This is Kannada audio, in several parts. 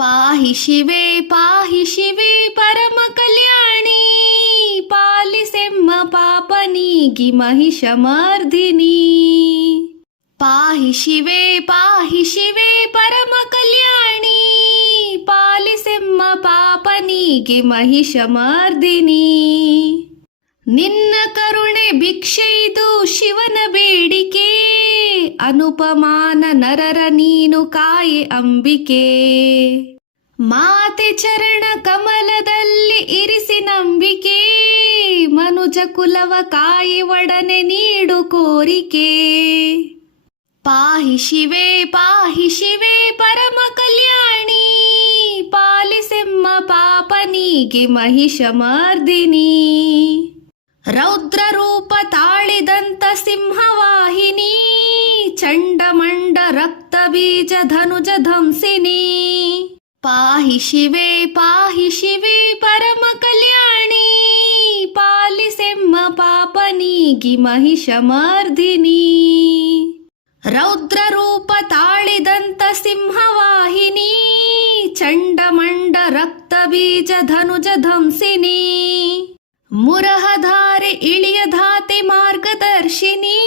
ಪಾಹಿ ಶಿವೆ ಪರಮ ಕಲ್ಯಾಣಿ, ಪಾಲಿಸೆಮ್ಮ ಪಾಪನೀಗಿ ಮಹಿಷಮರ್ದಿನಿ. ಪಾಹಿ ಶಿವೆ ಪರಮ ಕಲ್ಯಾಣಿ, ಪಾಲಿಸೆಮ್ಮ ಪಾಪನೀಗಿ ಮಹಿಷಮರ್ದಿನಿ. ನಿನ್ನ ಕರುಣೆ ಭಿಕ್ಷೆಯಿದು ಶಿವನ ಬೇಡಿಕೆ, ಅನುಪಮಾನ ನರರ ನೀನು ಕಾಯೆ ಅಂಬಿಕೆ. ಮಾತೆ ಚರಣ ಕಮಲದಲ್ಲಿ ಇರಿಸಿ ನಂಬಿಕೆ, ಮನುಜ ಕುಲವ ಕಾಯೆ ಒಡನೆ ನೀಡು ಕೋರಿಕೆ. ಪಾಹಿ ಶಿವೆ ಪರಮ ಕಲ್ಯಾಣಿ, ಪಾಲಿಸೆಮ್ಮ ಪಾಪನೀಗೆ ಮಹಿಷಮರ್ದಿನಿ. ರೌದ್ರ ರೂಪ ತಾಳಿದಂತ ಸಿಂಹವಾಹಿನಿ, ಚಂಡಮಂಡ ರಕ್ತ ಬೀಜ ಧನುಜ ಧಂಸಿನಿ. ಪಾಹಿ ಶಿವೆ ಪರಮ ಕಲ್ಯಾಣಿ, ಪಾಲಿಸೆಮ್ಮ ಪಾಪನೀಗಿ ಮಹಿಷಮರ್ದಿನಿ. ರೌದ್ರ ರೂಪ ತಾಳಿದಂತ ಸಿಂಹವಾಹಿನಿ, ಚಂಡಮಂಡ ರಕ್ತ ಬೀಜ ಧನುಜ ಧಂಸಿನಿ. ಮುರಹಧಾರೆ ಇಳಿಯ ಧಾತೆ ಮಾರ್ಗದರ್ಶಿನಿ,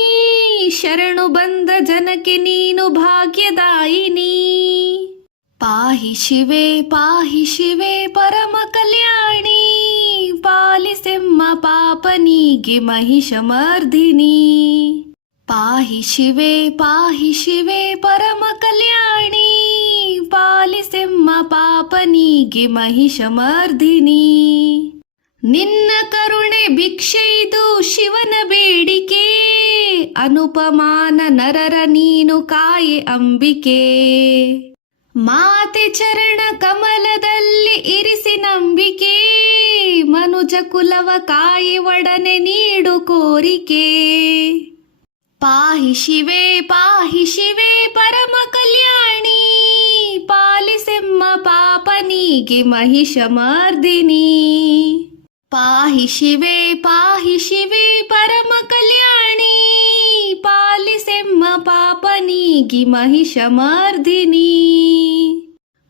ಶರಣು ಬಂದ ಜನಕ್ಕೆ ನೀನು ಭಾಗ್ಯದಾಯಿನಿ. ಪಾಹಿ ಶಿವೆ ಪರಮ ಕಲ್ಯಾಣಿ, ಪಾಲಿಸೆಮ್ಮ ಪಾಪನೀಗೆ ಮಹಿಷಮರ್ದಿನಿ. ಪಾಹಿ ಶಿವೆ ಪರಮ ಕಲ್ಯಾಣಿ, ಪಾಲಿಸೆಮ್ಮ ಪಾಪನೀಗೆ ಮಹಿಷಮರ್ದಿನಿ. ನಿನ್ನ ಕರುಣೆ ಭಿಕ್ಷೆಯಿದು ಶಿವನ ಬೇಡಿಕೆ, ಅನುಪಮಾನ ನರರ ನೀನು ಕಾಯೆ ಅಂಬಿಕೆ. ಮಾತೆ ಚರಣ ಕಮಲದಲ್ಲಿ ಇರಿಸಿ ನಂಬಿಕೆ, ಮನುಜ ಕುಲವ ಕಾಯೆ ಒಡನೆ ನೀಡು ಕೋರಿಕೆ. ಪಾಹಿ ಶಿವೆ ಪರಮ ಕಲ್ಯಾಣಿ, ಪಾಲಿಸೆಮ್ಮ ಪಾಪನೀಗೆ ಮಹಿಷಮರ್ದಿನಿ. ಪಾಹಿ ಶಿವೆ ಪರಮ ಕಲ್ಯಾಣಿ, ಪಾಲಿಸೆಮ್ಮ ಪಾಪನೀಗಿ ಮಹಿಷಮರ್ದಿನಿ.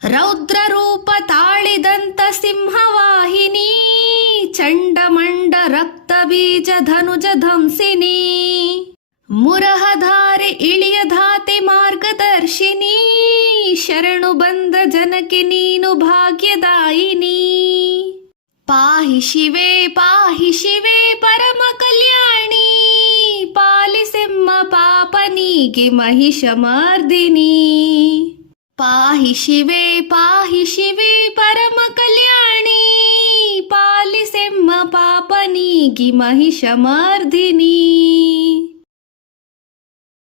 ರೌದ್ರ ರೂಪ ತಾಳಿದಂತ ಸಿಂಹವಾಹಿನಿ, ಚಂಡಮಂಡ ರಕ್ತ ಬೀಜ ಧನುಜ ಧಂಸಿನಿ. ಮುರಹಧಾರೆ ಇಳಿಯ ಧಾತೆ ಮಾರ್ಗದರ್ಶಿನಿ, ಶರಣು ಬಂದ ಜನಕ್ಕೆ ನೀನು ಭಾಗ್ಯದಾಯಿನಿ. ಪಾಹಿ ಶಿವೆ ಪರಮ ಕಲ್ಯಾಣಿ, ಪಾಲಿಸೆಮ್ಮ ಪಾಪನೀಗೆ ಮಹಿಷಮರ್ದಿನಿ. ಪಾಹಿ ಶಿವೆ ಪರಮ ಕಲ್ಯಾಣಿ, ಪಾಲಿಸೆಮ್ಮ ಪಾಪನೀಗಿ ಮಹಿಷಮರ್ದಿನಿ.